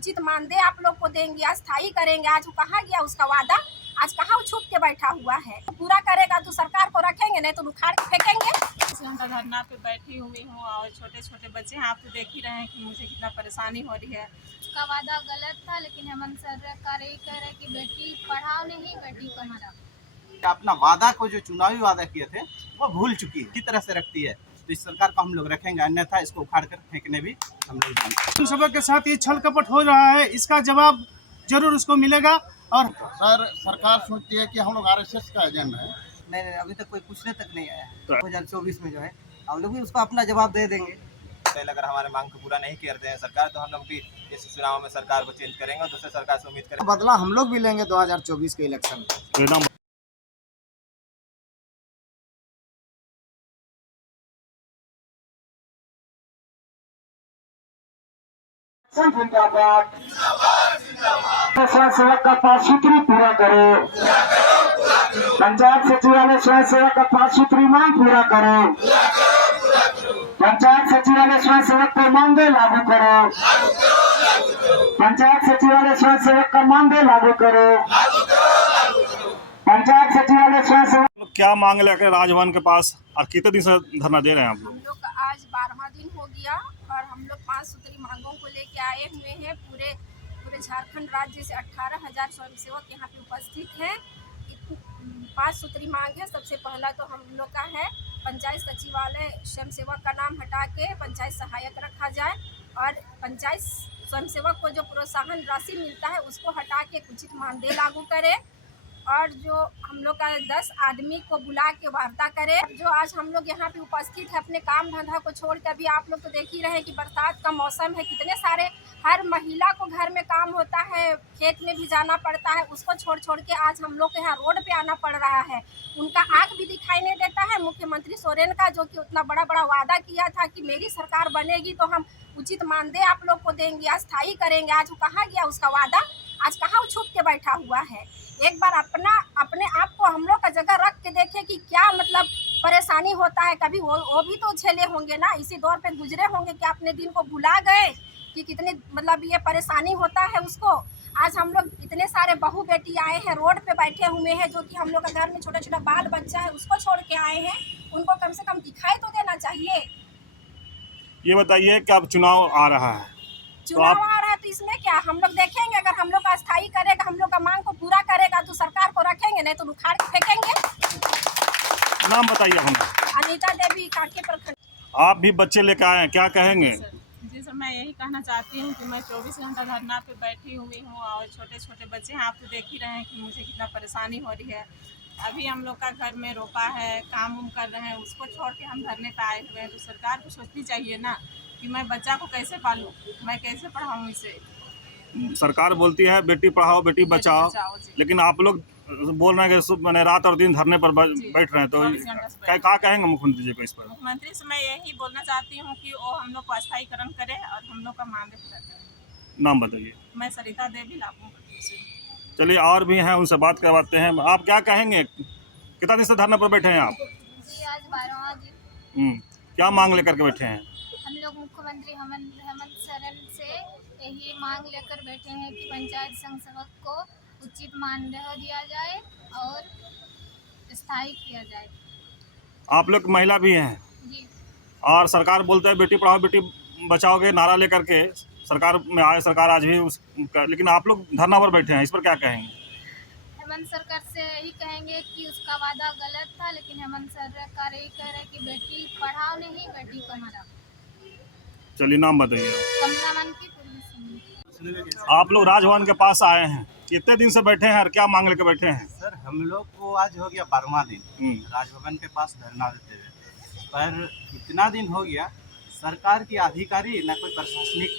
उचित मानदेय आप लोग को देंगे, अस्थायी करेंगे। आज वो कहाँ गया उसका वादा? आज कहाँ वो छुप के बैठा हुआ है? पूरा करेगा तो सरकार को रखेंगे, नहीं तो उखाड़ के फेंकेंगे। घंटा धरना पे बैठी हुई हूँ और छोटे छोटे बच्चे हैं। आप तो देख ही रहे हैं कि मुझे कितना परेशानी हो रही है। उसका वादा गलत था, लेकिन हेमंत सरकार यही कह रहे कि बेटी पढ़ाओ नहीं बेटी कमाओ। अपना वादा को जो चुनावी वादा किए थे वो भूल चुकी है, इसी तरह से रखती है। तो इस सरकार को हम लोग रखेंगे, अन्यथा इसको उखाड़ कर फेंकने भी हम लोग जानते हैं। सभा के साथ ये छल कपट हो रहा है, इसका जवाब जरूर उसको मिलेगा। और सर, सरकार सोचती है कि हम लोग आरएसएस का एजेंट है। नहीं, अभी तक कोई पूछने तक नहीं आया। 2024 में जो है हम लोग भी उसको अपना जवाब दे देंगे। अगर हमारे मांग को पूरा नहीं करते हैं सरकार, तो हम लोग भी इस चुनाव में सरकार को चेंज करेंगे और दूसरे सरकार से उम्मीद करेंगे। बदला हम लोग भी लेंगे 2024 के इलेक्शन में। स्वयं सेवक का 5 सूत्री पूरा करो। पंचायत सचिवालय स्वयं सेवक का 5 सूत्री मांग पूरा करो। पंचायत सचिवालय स्वयं सेवक का मानदेय लागू करो। पंचायत सचिवालय स्वयं सेवक का मानदेय लागू करो। पंचायत सचिवालय स्वयं सेवक। क्या मांग लेकर राजभवन के पास और कितने दिन से धरना दे रहे हैं आप लोग? हम लोग का आज 12वां दिन हो गया और हम लोग 5 सूत्री मांगों को लेके आए हुए हैं। पूरे झारखंड राज्य से 18,000 स्वयंसेवक यहाँ पे उपस्थित हैं। 5 सूत्री मांग है। सबसे पहला तो हम लोग का है पंचायत सचिवालय स्वयंसेवक का नाम हटा के पंचायत सहायक रखा जाए और पंचायत स्वयंसेवक को जो प्रोत्साहन राशि मिलता है उसको हटा के उचित मानदेय लागू करें और जो हम लोग का 10 आदमी को बुला के वार्ता करें। जो आज हम लोग यहाँ पे उपस्थित है अपने काम धंधा को छोड़ कर, अभी आप लोग तो देख ही रहे हैं कि बरसात का मौसम है, कितने सारे हर महिला को घर में काम होता है, खेत में भी जाना पड़ता है, उसको छोड़ के आज हम लोग को यहाँ रोड पे आना पड़ रहा है। उनका आँख भी दिखाई नहीं देता है। मुख्यमंत्री सोरेन का जो कि उतना बड़ा वादा किया था कि मेरी सरकार बनेगी तो हम उचित मानदेय आप लोग को देंगे, अस्थायी करेंगे। आज वो कहाँ गया उसका वादा? आज कहाँ वो छुप के बैठा हुआ है? एक बार अपने आप को हम लोग का जगह रख के देखें कि क्या मतलब परेशानी होता है। कभी वो भी तो झेले होंगे ना, इसी दौर पे गुजरे होंगे। क्या अपने दिन को भुला गए कि कितनी मतलब ये परेशानी होता है उसको? आज हम लोग इतने सारे बहू बेटी आए हैं, रोड पे बैठे हुए हैं, जो कि हम लोग का घर में छोटा छोटा बाल बच्चा है, उसको छोड़ के आए हैं। उनको कम से कम दिखाई तो देना चाहिए। ये बताइए कि अब चुनाव आ रहा है, चुनाव आ रहा है तो इसमें क्या हम लोग देखेंगे। अगर हम लोग का अस्थायी करेगा, हम लोग का मांग को पूरा करेगा तो सरकार को रखेंगे, नहीं तो उखाड़ के फेंकेंगे। नाम बताइए हमें। अनीता देवी, कांके प्रखंड। आप भी बच्चे लेकर आए हैं, क्या कहेंगे? जी सर, मैं यही कहना चाहती हूँ कि मैं 24 घंटा धरना पे बैठी हुई हूँ और छोटे छोटे बच्चे हैं। आप तो देख ही रहे हैं कि मुझे कितना परेशानी हो रही है। अभी हम लोग का घर में रोपा है, काम उम कर रहे हैं, उसको छोड़ के हम धरने पे आए हुए हैं। तो सरकार को सोचनी चाहिए ना कि मैं बच्चा को कैसे पालूँ, मैं कैसे पढ़ाऊँ इसे। सरकार बोलती है बेटी पढ़ाओ बेटी बचाओ, लेकिन आप लोग बोल रहे हैं कि मैंने रात और दिन धरने पर बैठ रहे हैं। तो क्या कहेंगे मुख्यमंत्री जी को इस पर? मुख्यमंत्री से मैं यही बोलना चाहती हूँ कि वो हम लोग को अस्थायीकरण करे और हम लोग का मांग पूरा करे। नाम बताइए। मैं सरिता देवी, लाखों। चलिए, और भी हैं, उनसे बात करवाते हैं। आप क्या कहेंगे, कितना दिन से धरने पर बैठे हैं आप? जी, आज 12वां दिन। क्या मांग लेकर के बैठे हैं? हम लोग मुख्यमंत्री हेमंत सोरेन से यही मांग लेकर बैठे हैं कि पंचायत संघ सेवक को उचित मानदेय दिया जाए और स्थायी किया जाए। आप लोग महिला भी हैं जी। और सरकार बोलते हैं बेटी पढ़ाओ बेटी बचाओगे नारा लेकर के सरकार में आए, सरकार आज भी लेकिन आप लोग धरना पर बैठे हैं, इस पर क्या कहेंगे? हेमंत सरकार से यही कहेंगे कि उसका वादा गलत था, लेकिन हेमंत सरकार यही कह रहे कि बेटी पढ़ाओ नहीं बेटी कमाओ। चलिए, नाम बताइए। कमला मन की। आप लोग राजभवन के पास आए हैं, कितने दिन से बैठे हैं और क्या मांग लेकर बैठे हैं? सर, हम लोग को आज हो गया 12वां दिन राजभवन के पास धरना देते हुए। पर इतना दिन हो गया, सरकार की अधिकारी न कोई प्रशासनिक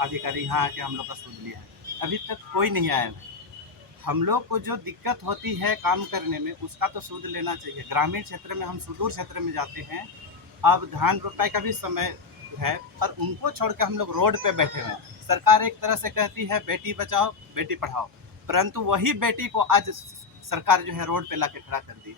अधिकारी यहाँ आके हम लोग का सुध लिया है, अभी तक कोई नहीं आया है। हम लोग को जो दिक्कत होती है काम करने में, उसका तो सुध लेना चाहिए। ग्रामीण क्षेत्र में हम सुदूर क्षेत्र में जाते हैं, अब धान रोपाई का भी समय है, पर उनको छोड़ के हम लोग रोड पे बैठे हुए हैं। सरकार एक तरह से कहती है बेटी बचाओ बेटी पढ़ाओ, परंतु वही बेटी को आज सरकार जो है रोड पे ला के खड़ा कर दी।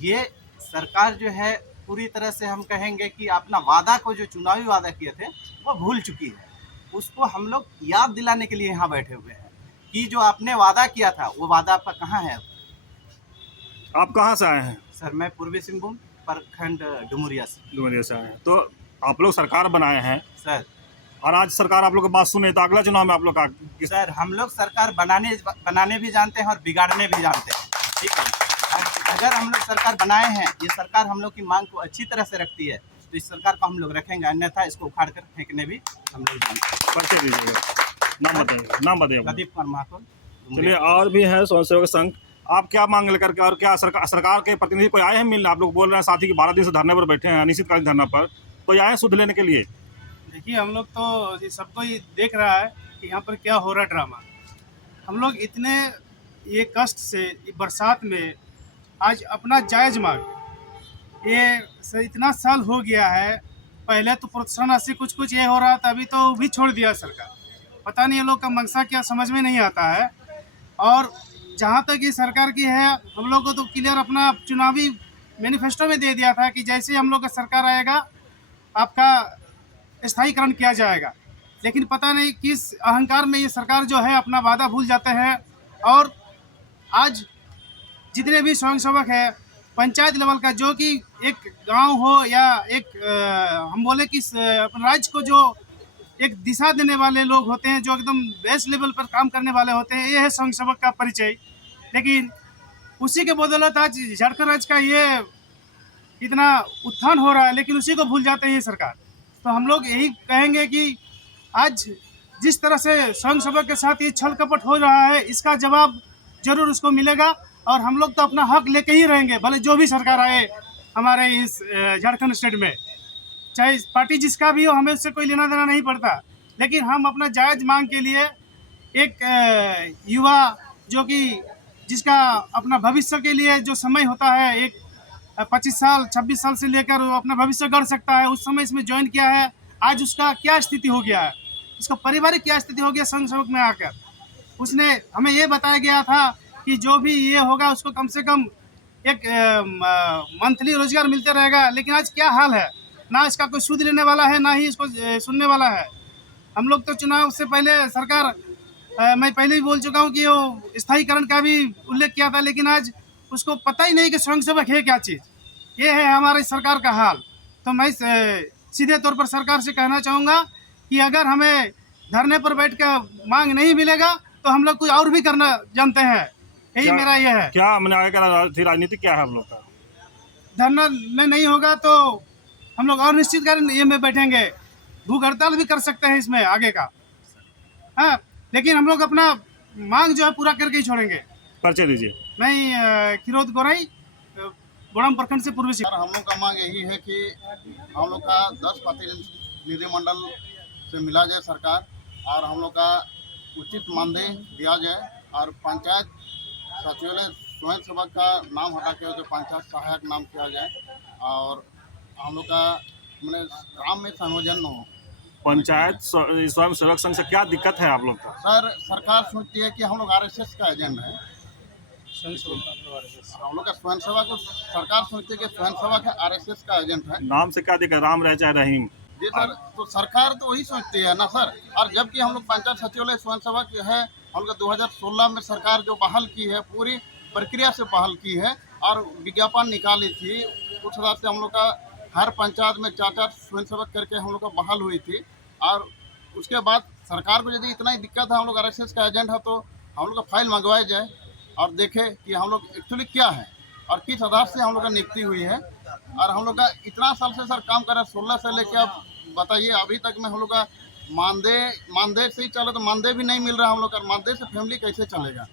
ये सरकार जो है पूरी तरह से हम कहेंगे कि अपना वादा को जो चुनावी वादा किए थे वो भूल चुकी है। उसको हम लोग याद दिलाने के लिए यहाँ बैठे हुए हैं कि जो आपने वादा किया था वो वादा आपका कहाँ है। आप कहाँ से आए हैं? सर मैं पूर्वी सिंहभूम प्रखंड डुमरिया से। डुमरिया से आए हैं। तो आप लोग सरकार बनाए हैं सर और आज सरकार आप लोग की बात सुने तो अगला चुनाव में आप लोग का सर हम लोग सरकार बनाने भी जानते हैं और बिगाड़ने भी जानते हैं, ठीक है। अगर हम लोग सरकार बनाए हैं, ये सरकार हम लोग की मांग को अच्छी तरह से रखती है तो इस सरकार को हम लोग रखेंगे, अन्यथा इसको उखाड़ कर फेंकने भी हम लोग जानते हैं। परिचय दीजिएगा, नाम बताइए। प्रदीप कुमार महाकुल। चलिए, और भी है स्वयंसेवक संघ। आप क्या मांग लेकर के और क्या सरकार के प्रतिनिधि कोई आए हैं मिलने? आप लोग बोल रहे हैं साथी कि 12 दिन से धरने पर बैठे हैं, अनिश्चितकालीन धरना पर, कोई आए हैं सुध लेने के लिए? देखिए, हम लोग तो ये सबको ये देख रहा है कि यहाँ पर क्या हो रहा ड्रामा। हम लोग इतने ये कष्ट से ये बरसात में आज अपना जायज़ मांग, ये इतना साल हो गया है। पहले तो प्रोत्साहन राशि कुछ ये हो रहा था, अभी तो भी छोड़ दिया सरकार। पता नहीं ये लोग का मंशा क्या, समझ में नहीं आता है। और जहाँ तक ये सरकार की है, हम लोग को तो क्लियर अपना चुनावी मैनिफेस्टो में दे दिया था कि जैसे हम लोग का सरकार आएगा आपका स्थायीकरण किया जाएगा। लेकिन पता नहीं किस अहंकार में ये सरकार जो है अपना वादा भूल जाते हैं। और आज जितने भी स्वयंसेवक है पंचायत लेवल का, जो कि एक गांव हो या एक हम बोले कि अपने राज्य को जो एक दिशा देने वाले लोग होते हैं, जो एकदम बेस लेवल पर काम करने वाले होते हैं, ये है स्वयंसेवक का परिचय। लेकिन उसी के बदौलत आज झारखंड राज्य का ये इतना उत्थान हो रहा है, लेकिन उसी को भूल जाते हैं ये सरकार। तो हम लोग यही कहेंगे कि आज जिस तरह से स्वयंसेवक के साथ ये छल कपट हो रहा है, इसका जवाब जरूर उसको मिलेगा। और हम लोग तो अपना हक लेके ही रहेंगे, भले जो भी सरकार आए हमारे इस झारखंड स्टेट में, चाहे पार्टी जिसका भी हो, हमें उससे कोई लेना देना नहीं पड़ता। लेकिन हम अपना जायज़ मांग के लिए एक युवा जो कि जिसका अपना भविष्य के लिए जो समय होता है, एक 25 साल 26 साल से लेकर वो अपना भविष्य गढ़ सकता है, उस समय इसमें ज्वाइन किया है। आज उसका क्या स्थिति हो गया है, उसका पारिवारिक क्या स्थिति हो गया स्वयंसेवक में आकर। उसने हमें ये बताया गया था कि जो भी ये होगा उसको कम से कम एक मंथली रोजगार मिलते रहेगा। लेकिन आज क्या हाल है, ना इसका कोई सूद लेने वाला है, ना ही इसको सुनने वाला है। हम लोग तो चुनाव से पहले सरकार, मैं पहले भी बोल चुका हूँ कि वो स्थायीकरण का भी उल्लेख किया था, लेकिन आज उसको पता ही नहीं कि स्वयंसेवक है क्या चीज़। ये है हमारी सरकार का हाल। तो मैं सीधे तौर पर सरकार से कहना चाहूँगा कि अगर हमें धरने पर बैठ कर मांग नहीं मिलेगा तो हम लोग कुछ और भी करना जानते हैं। यही मेरा ये है। क्या मैंने आगे का राजनीति क्या है हम लोग का? धरना में नहीं होगा तो हम लोग और निश्चित कारण ये में बैठेंगे, भूख हड़ताल भी कर सकते हैं इसमें आगे का। हाँ, लेकिन हम लोग अपना मांग जो है पूरा करके ही छोड़ेंगे। परिचय दीजिए। मैं खिरोद गोराई, बोड़म प्रखंड से पूर्वी सर, हम लोग का मांग यही है कि हम लोग का 10 प्रतिनिधिमंडल से मिला जाए सरकार, और हम लोग का उचित मानदेय दिया जाए, और पंचायत सचिवालय स्वयंसेवक का नाम हटा के उसे पंचायत सहायक नाम किया जाए, और हम लोग का मैंने काम में संयोजन हो। पंचायत स्वयंसेवक संघ से क्या दिक्कत है आप लोग का? सर, सरकार सोचती है कि हम लोग आरएसएस का एजेंट है। हम लोग का स्वयंसेवक को सरकार सोचती है कि स्वयंसेवक है, आरएसएस का एजेंट है। नाम से क्या दिक्कत, राम रहे चाहे रहीम? जी सर, तो सरकार तो वही सोचती है ना सर। और जबकि हम लोग पंचायत सचिवालय स्वयंसेवक है, हम लोग 2016 में सरकार जो बहाल की है, पूरी प्रक्रिया से बहाल की है, और विज्ञापन निकाली थी कुछ हजार से। हम लोग का हर पंचायत में 4-4 स्वयंसेवक करके हम लोग का बहाल हुई थी। और उसके बाद सरकार को यदि इतना ही दिक्कत है, हम लोग आरएसएस का एजेंट है, तो हम लोग का फाइल मंगवाया जाए और देखें कि हम लोग एक्चुअली क्या है और किस आधार से हम लोग का नियुक्ति हुई है। और हम लोग का इतना साल से सर काम कर रहे हैं, 16 से लेकर आप बताइए अभी तक में हम लोग का मानदेय से ही चले, तो मानदेय भी नहीं मिल रहा हम लोग का। मानदेय से फैमिली कैसे चलेगा?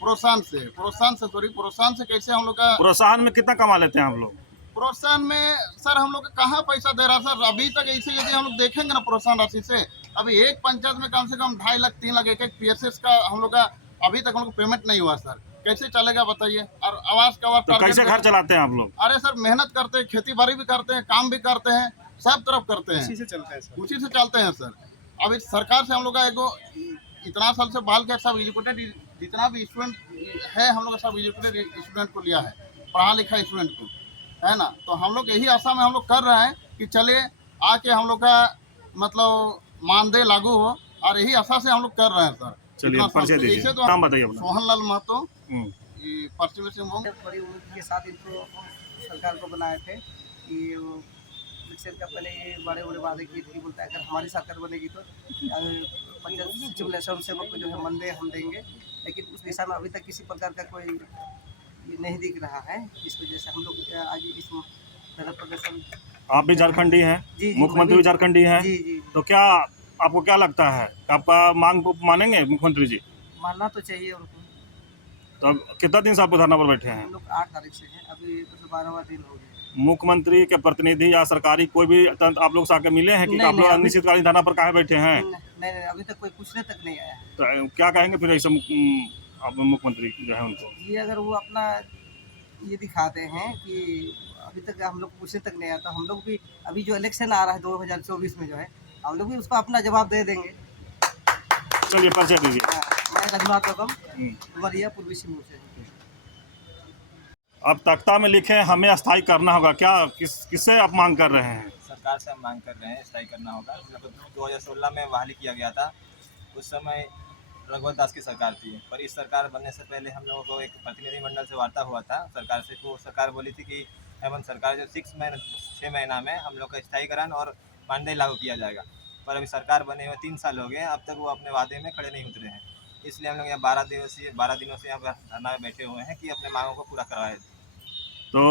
प्रोत्साहन से कैसे हम लोग का। प्रोत्साहन में कितना कमा लेते हैं हम लोग? प्रोत्साहन में सर हम लोग का कहाँ पैसा दे रहा सर अभी तक। ऐसे यदि हम लोग देखेंगे ना प्रोत्साहन राशि से, अभी एक पंचायत में कम से कम 2.5 लाख 3 लाख एक पीएसएस का हम लोग का अभी तक हम लोग पेमेंट नहीं हुआ सर। कैसे चलेगा बताइए? और आवास का तो कैसे घर चलाते हैं आप लोग? अरे सर, मेहनत करते हैं, खेती बाड़ी भी करते हैं, काम भी करते हैं, सब तरफ करते हैं, उसी से चलते हैं सर। उसी से चलते हैं सर। अभी सरकार से हम लोग का एगो इतना साल से बहाल किया, सब एजुकेटेड जितना भी स्टूडेंट है हम लोग का सब एजुकेटेड स्टूडेंट को लिया है, पढ़ा लिखा स्टूडेंट को, है ना। तो हम लोग यही आशा में हम लोग कर रहे हैं कि चले आके हम लोग का मतलब मानदेय लागू हो, और यही आशा से हम लोग कर रहे हैं सर। चलिए इतना परिचय साल- दीजिए, ऐसे तो नाम बताइए अपना। सोहनलाल महतो, हम्म, ये पश्चिमी सिंहभूम। बड़ी उम्मीद के साथ इनको सरकार को बनाए थे कि वो इलेक्शन का पहले ये बड़े बड़े वादे किए थे कि बोलता है अगर हमारी सरकार बनेगी तो पंचायत सचिव स्वयं सेवक को जो है मानदेय हम देंगे, लेकिन उस दिशा में अभी तक किसी प्रकार का कोई ये नहीं दिख रहा है। इस वजह से हम लोग आज इस धरना प्रदर्शन। आप भी झारखंडी हैं, जी, मुख्यमंत्री मैं भी झारखंडी हैं, जी जी तो क्या आपको क्या लगता है आपका मांग को मानेंगे मुख्यमंत्री जी? मानना तो चाहिए उनको। तो अब कितना दिन से आप धरना पर बैठे हैं? हम लोग 8 तारीख से हैं, अभी 12वां दिन हो गया। मुख्यमंत्री के प्रतिनिधि या सरकारी कोई भी तंत्र आप लोग से आके मिले हैं कि नहीं, आप लोग नहीं, अभी- अनिश्चितकालीन धरना पर काहे बैठे हैं? नहीं, अभी तक कोई पूछने तक नहीं आया है। तो क्या कहेंगे फिर ऐसे आप मुख्यमंत्री जो है उनको? ये अगर वो अपना ये दिखाते हैं कि अभी तक हम लोग पूछने तक नहीं आया, तो हम लोग भी अभी जो इलेक्शन आ रहा है 2024 में जो है, हम लोग भी उसको अपना जवाब दे देंगे। चलिए परिचय दीजिए। मैं रघुनाथ बेगम, हम्म। उमरिया पूर्वी सिंहभूम से। अब तख्ता में लिखे हमें अस्थायी करना होगा, क्या किससे आप मांग कर रहे हैं? सरकार से हम मांग कर रहे हैं स्थायी करना होगा। मतलब 2016 में बहाली किया गया था, उस समय रघुवर दास की सरकार थी, पर इस सरकार बनने से पहले हम लोगों को एक प्रतिनिधिमंडल से वार्ता हुआ था सरकार से। तो सरकार बोली थी कि हेमंत सरकार जो 6 महीना में हम लोग का स्थायीकरण और मानदेय लागू किया जाएगा। पर अभी सरकार बने हुए 3 साल हो गए, अब तक वो अपने वादे में खड़े नहीं उतरे हैं। इसलिए हम लोग यहाँ 12 दिनों से यहाँ पर धरना में बैठे हुए हैं कि अपने मांगों को पूरा करवाए। तो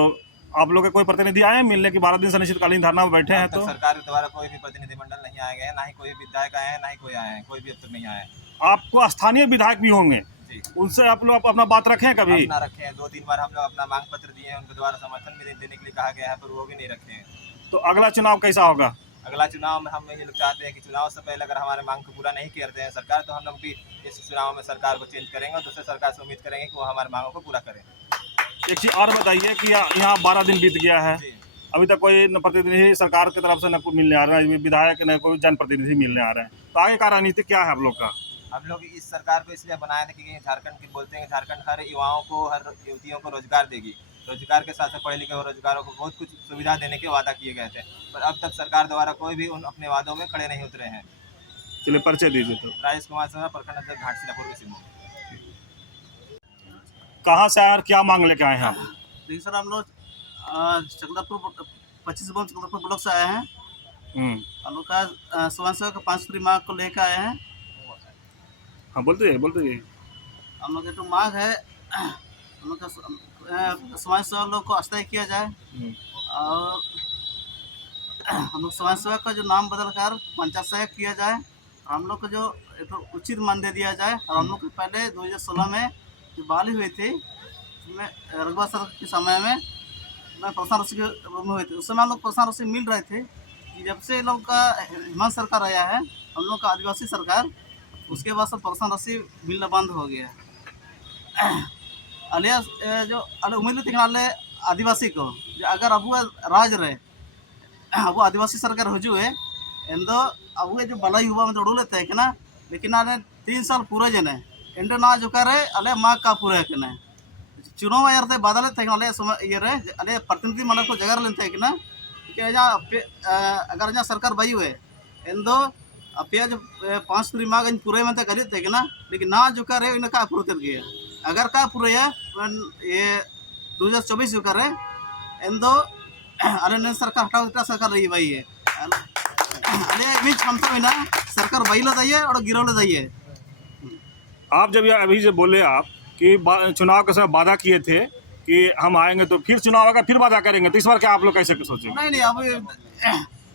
आप लोग के कोई प्रतिनिधि आए हैं मिलने की? 12 दिन से अनिश्चितकालीन धरना में बैठे हैं, अब तक तो सरकार के द्वारा कोई भी प्रतिनिधिमंडल नहीं आए गए, ना ही कोई विधायक आए हैं, ना ही कोई आए हैं, कोई भी अब तक नहीं आए हैं। आपको स्थानीय विधायक भी होंगे, जी, उनसे आप लोग अपना बात रखे हैं कभी? अपना रखे हैं। 2-3 बार हम लोग अपना मांग पत्र दिए हैं, उनके द्वारा समर्थन भी देने के लिए कहा गया है, पर वो भी नहीं रखे हैं। तो अगला चुनाव कैसा होगा? अगला चुनाव में हम ये लोग चाहते हैं कि चुनाव से पहले अगर हमारे मांग को पूरा नहीं करते हैं सरकार, तो हम लोग भी इस चुनाव में सरकार को चेंज करेंगे और दूसरे सरकार से उम्मीद करेंगे कि वो हमारे मांगों को पूरा करें। एक चीज़ और बताइए कि यहाँ 12 दिन बीत गया है, जी, अभी तक कोई न प्रतिनिधि सरकार की तरफ से न कोई मिलने आ रहा है, विधायक न कोई जनप्रतिनिधि मिलने आ रहे हैं, तो आगे का रणनीति क्या है आप लोग का? हम लोग इस सरकार को इसलिए बनाए थे कि झारखंड की बोलते हैं, झारखंड हर युवाओं को, हर युवतियों को रोजगार देगी। रोजगार के साथ साथ पढ़े लिखे रोजगारों को बहुत कुछ सुविधा देने के वादा किए गए थे, पर अब तक सरकार द्वारा कोई भी उन अपने वादों में खड़े नहीं उतरे हैं। चलिए परिचय दीजिए। तो राजेश कुमार सिंह, प्रखंड अध्यक्ष घाटशिला पूर्वी सिंहभूम। कहाँ से आए और क्या मांग लेके आए हैं आप? देखिए सर, हम लोग चकदापुर 25 बम चकदापुर ब्लॉक से आए हैं। हम लोग का स्वयं सेवक 5 सूत्री मांग को लेकर आए हैं। हाँ बोलते जाइए। हम लोग एक तो मांग है, हम लोग का स्वयं सेवक लोग को अस्थायी किया जाए, और हम लोग स्वयं सेवक का जो नाम बदल कर पंचायत सहायक किया जाए, हम लोग को जो एक तो उचित मानदेय दिया जाए। और हम लोग को पहले 2016 में जो बहाली हुई थी, उसमें रघुवर सर के समय में प्रोत्साहन राशि के रूप में हुई थी, उस समय हम लोग प्रोत्साहन राशि मिल रहे थे। कि जब से लोग का हेमंत सरकार आया है, हम लोग का आदिवासी सरकार, उसके बाद से प्रोत्साहन राशि मिलना बंद हो गया। अलिया जो उम्मीद थी आदिवासी को अगर अब राज रहे अब आदिवासी सरकार हजू है एंदो अब जो बलाई हुआ मतलब उड़ू लेते हैं ना, लेकिन अरे 3 साल पूरे जने एंडो ना जो करे अले माँ का पूरे है चुनाव यारते बादल थे अले ये अले प्रतिनिधि मंडल को जगह लेते हैं ना कि अगर अजा सरकार बाई हुए एंदो अपे जो 5 सूत्री मांग पूरे में करी थे ना, लेकिन ना जो करे इन का पूरे गया। अगर का पूरे ये 2024 जो करे एंदो अले ने सरकार हटाओ सरकार रही भाई है अले बीच हम तो ना सरकार बाइला दाइए और गिरोले दाइए। आप जब ये अभी जो बोले आप कि चुनाव के समय वादा किए थे कि हम आएंगे तो फिर चुनाव आएगा फिर वादा करेंगे, तो इस बार क्या आप लोग कैसे सोचे? नहीं अब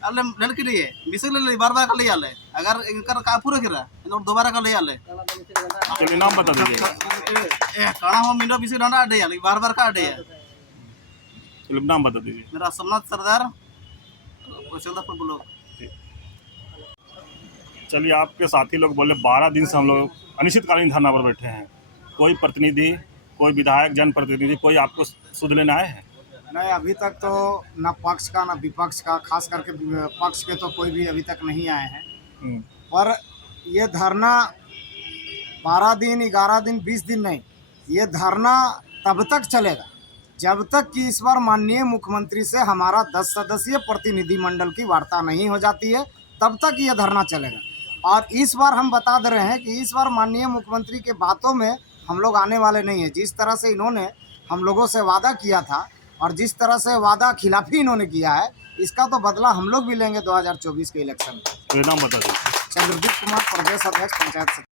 अले लड़के लिए मिसल ले बार का ले आले अगर इनकर का पूरे करा और दोबारा का ले आले। चलिए नाम बता दीजिए। काना हो मिनो बिसे डांडा अडे आले बार का अडे है। चलिए नाम बता दीजिए। मेरा सोमनाथ सरदार चकदापुर ब्लॉक। चलिए आपके साथी लोग बोले 12 दिन से हम लोग अनिश्चितकालीन धरना पर बैठे हैं, कोई प्रतिनिधि, कोई विधायक, जनप्रतिनिधि, कोई आपको सुध लेने आए हैं? नहीं, अभी तक तो ना पक्ष का ना विपक्ष का, खास करके पक्ष के तो कोई भी अभी तक नहीं आए हैं। पर ये धरना 12 दिन, 11 दिन, 20 दिन नहीं, ये धरना तब तक चलेगा जब तक कि इस बार माननीय मुख्यमंत्री से हमारा 10 सदस्यीय प्रतिनिधिमंडल की वार्ता नहीं हो जाती है, तब तक ये धरना चलेगा। और इस बार हम बता दे रहे हैं कि इस बार माननीय मुख्यमंत्री के बातों में हम लोग आने वाले नहीं हैं। जिस तरह से इन्होंने हम लोगों से वादा किया था और जिस तरह से वादा खिलाफी इन्होंने किया है, इसका तो बदला हम लोग भी लेंगे 2024 के इलेक्शन में। नाम बता दीजिए। चंद्रदीप कुमार, प्रदेश अध्यक्ष पंचायत सचिव।